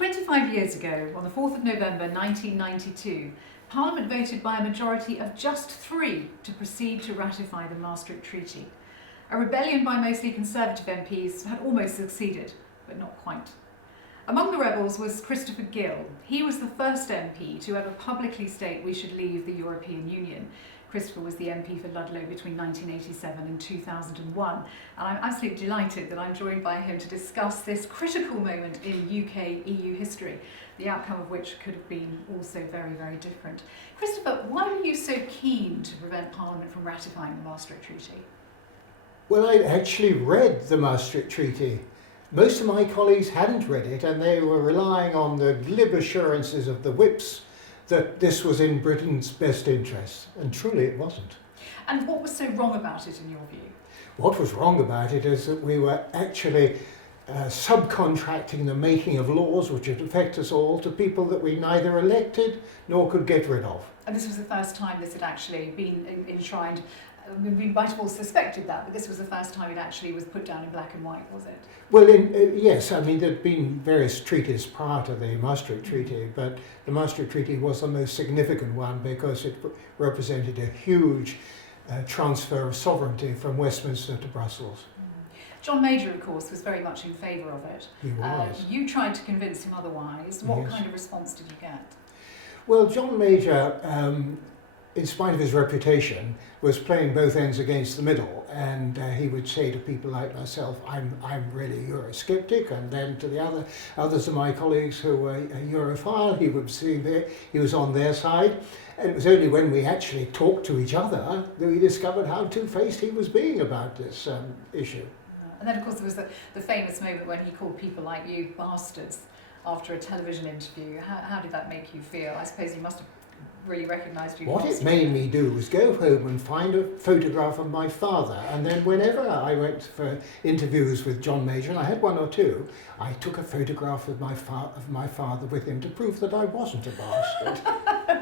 25 years ago, on the 4th of November 1992, Parliament voted by a majority of just 3 to proceed to ratify the Maastricht Treaty. A rebellion by mostly Conservative MPs had almost succeeded, but not quite. Among the rebels was Christopher Gill. He was the first MP to ever publicly state we should leave the European Union. Christopher was the MP for Ludlow between 1987 and 2001, and I'm absolutely delighted that I'm joined by him to discuss this critical moment in UK-EU history, the outcome of which could have been also very, very different. Christopher, why were you so keen to prevent Parliament from ratifying the Maastricht Treaty? Well, I actually read the Maastricht Treaty. Most of my colleagues hadn't read it, and they were relying on the glib assurances of the whips that this was in Britain's best interest, and truly it wasn't. And what was so wrong about it in your view? What was wrong about it is that we were actually subcontracting the making of laws which would affect us all to people that we neither elected nor could get rid of. And this was the first time this had actually been enshrined. We might have all suspected that, but this was the first time it actually was put down in black and white, was it? Well, yes, I mean, there'd been various treaties prior to the Maastricht Treaty, but the Maastricht Treaty was the most significant one because it represented a huge transfer of sovereignty from Westminster to Brussels. John Major, of course, was very much in favour of it. He was. You tried to convince him otherwise. What Yes. kind of response did you get? Well, John Major, in spite of his reputation, was playing both ends against the middle, and he would say to people like myself, I'm really Eurosceptic, and then to the others of my colleagues who were Europhile, he would see that he was on their side. And it was only when we actually talked to each other that we discovered how two-faced he was being about this issue. And then, of course, there was the famous moment when he called people like you bastards after a television interview. How did that make you feel? I suppose you must have really recognised you. What it made me do was go home and find a photograph of my father, and then whenever I went for interviews with John Major, and I had one or two, I took a photograph of my father with him to prove that I wasn't a bastard.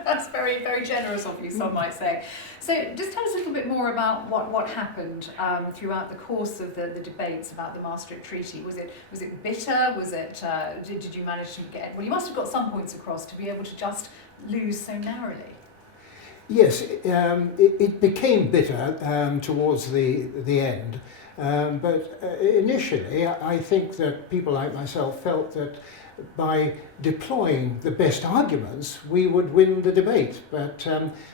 That's very, very generous of you, some might say. So just tell us a little bit more about what happened throughout the course of the debates about the Maastricht Treaty. Was it bitter? Was it did you manage to get? Well, you must have got some points across to be able to just lose so narrowly. Yes, it became bitter towards the end, but initially I think that people like myself felt that by deploying the best arguments we would win the debate, but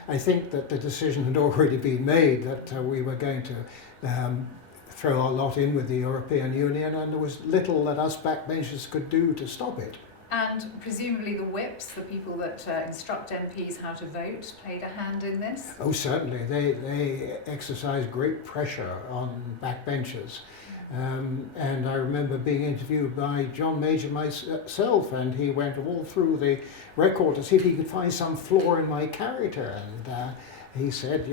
I think that the decision had already been made that we were going to throw our lot in with the European Union, and there was little that us backbenchers could do to stop it. And presumably the whips, the people that instruct MPs how to vote, played a hand in this? Oh, certainly. They exercised great pressure on backbenchers. And I remember being interviewed by John Major myself, and he went all through the record to see if he could find some flaw in my character. And he said,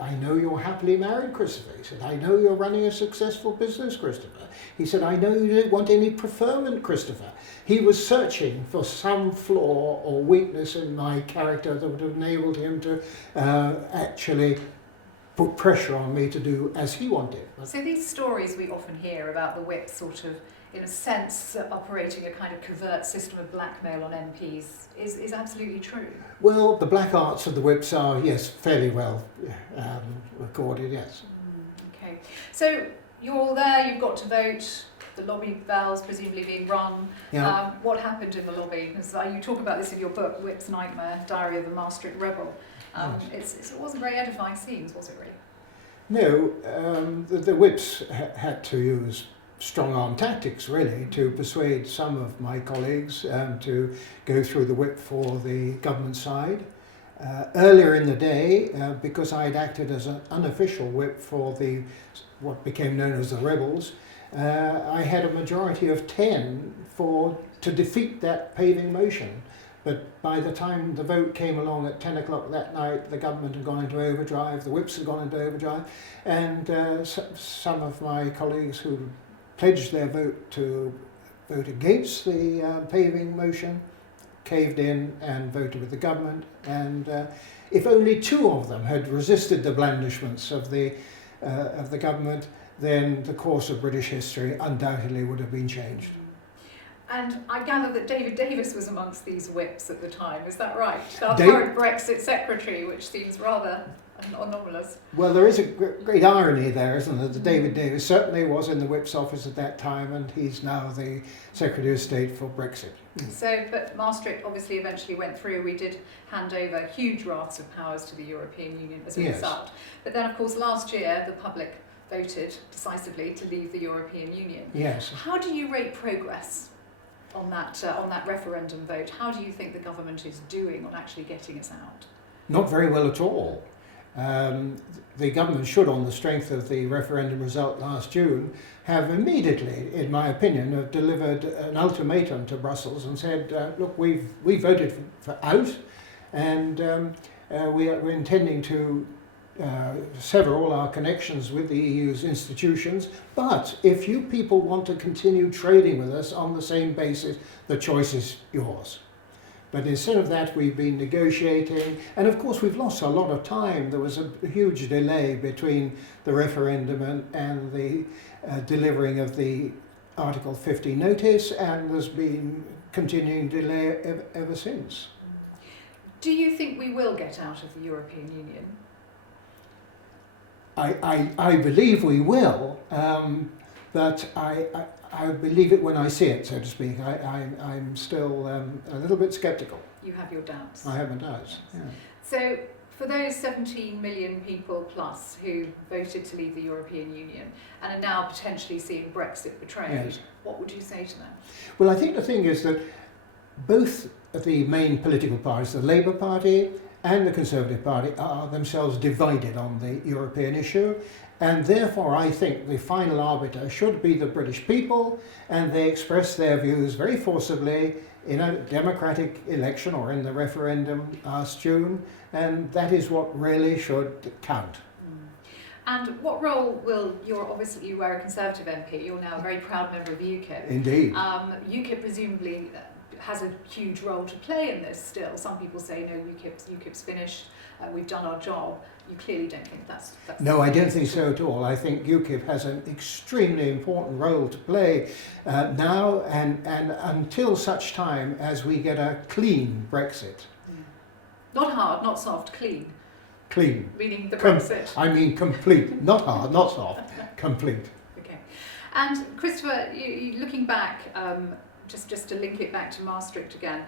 I know you're happily married, Christopher. He said, I know you're running a successful business, Christopher. He said, I know you don't want any preferment, Christopher. He was searching for some flaw or weakness in my character that would have enabled him to actually put pressure on me to do as he wanted. So these stories we often hear about the whip sort of, in a sense, operating a kind of covert system of blackmail on MPs is absolutely true. Well, the black arts of the whips are, yes, fairly well recorded, yes. Okay. So you're all there, you've got to vote, the lobby bells presumably being rung. Yeah. What happened in the lobby? Because you talk about this in your book, Whip's Nightmare, Diary of a Maastricht Rebel. It wasn't very edifying scenes, was it really? No, the whips had to use strong-arm tactics, really, to persuade some of my colleagues to go through the whip for the government side. Earlier in the day, because I'd acted as an unofficial whip for what became known as the rebels, I had a majority of 10 to defeat that paving motion. But by the time the vote came along at 10 o'clock that night, the government had gone into overdrive, the whips had gone into overdrive, and some of my colleagues who pledged their vote to vote against the paving motion caved in and voted with the government. And if only 2 of them had resisted the blandishments of the government, then the course of British history undoubtedly would have been changed. And I gather that David Davis was amongst these whips at the time, is that right? Our Dave- current Brexit secretary, which seems rather anomalous. Well, there is a great irony there, isn't there? That David Davis certainly was in the Whip's office at that time, and he's now the Secretary of State for Brexit. So, but Maastricht obviously eventually went through. We did hand over huge rafts of powers to the European Union as a Yes. result. But then, of course, last year the public voted decisively to leave the European Union. Yes. How do you rate progress on that referendum vote? How do you think the government is doing on actually getting us out? Not very well at all. The government should, on the strength of the referendum result last June, have immediately, in my opinion, have delivered an ultimatum to Brussels and said, look, we voted for out, and we're intending to sever all our connections with the EU's institutions, but if you people want to continue trading with us on the same basis, the choice is yours. But instead of that, we've been negotiating, and of course we've lost a lot of time. There was a huge delay between the referendum and the delivering of the Article 50 notice, and there's been continuing delay ever since. Do you think we will get out of the European Union? I believe we will, but I believe it when I see it, so to speak. I'm still a little bit sceptical. You have your doubts. I have my doubts. Yeah. So, for those 17 million people plus who voted to leave the European Union and are now potentially seeing Brexit betrayed, Yes. what would you say to them? Well, I think the thing is that both the main political parties, the Labour Party and the Conservative Party, are themselves divided on the European issue, and therefore I think the final arbiter should be the British people, and they express their views very forcibly in a democratic election or in the referendum last June, and that is what really should count. And what role will obviously you were a Conservative MP, you're now a very proud member of UKIP. Indeed. UKIP presumably has a huge role to play in this still. Some people say, no, UKIP's finished, we've done our job. You clearly don't think that's No, I don't think so at all. I think UKIP has an extremely important role to play now and until such time as we get a clean Brexit. Not hard, not soft, clean. Clean. Meaning the Brexit. I mean complete. Not hard, not soft. Complete. Okay. And Christopher, you looking back, just to link it back to Maastricht again,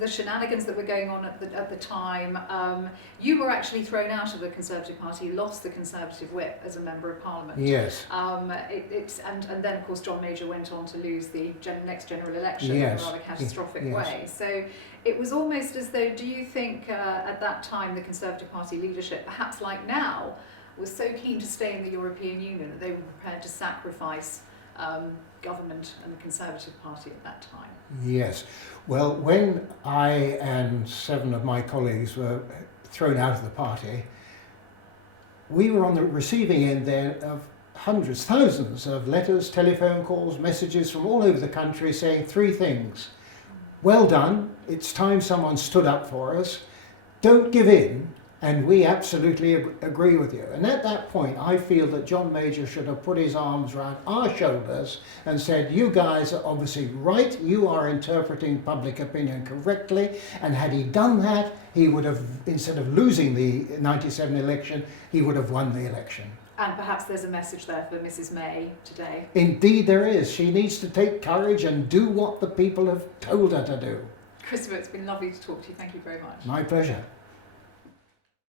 the shenanigans that were going on at the time, you were actually thrown out of the Conservative Party, you lost the Conservative whip as a Member of Parliament. Yes. And then, of course, John Major went on to lose the next general election Yes. in a rather catastrophic Yes. way. So it was almost as though, do you think at that time the Conservative Party leadership, perhaps like now, was so keen to stay in the European Union that they were prepared to sacrifice government and the Conservative Party at that time? Yes. Well, when I and 7 of my colleagues were thrown out of the party, we were on the receiving end then of hundreds, thousands of letters, telephone calls, messages from all over the country saying 3 things. Well done, it's time someone stood up for us, don't give in, and we absolutely agree with you. And at that point, I feel that John Major should have put his arms around our shoulders and said, you guys are obviously right, you are interpreting public opinion correctly, and had he done that, he would have, instead of losing the 97 election, he would have won the election. And perhaps there's a message there for Mrs May today. Indeed there is. She needs to take courage and do what the people have told her to do. Christopher, it's been lovely to talk to you. Thank you very much. My pleasure.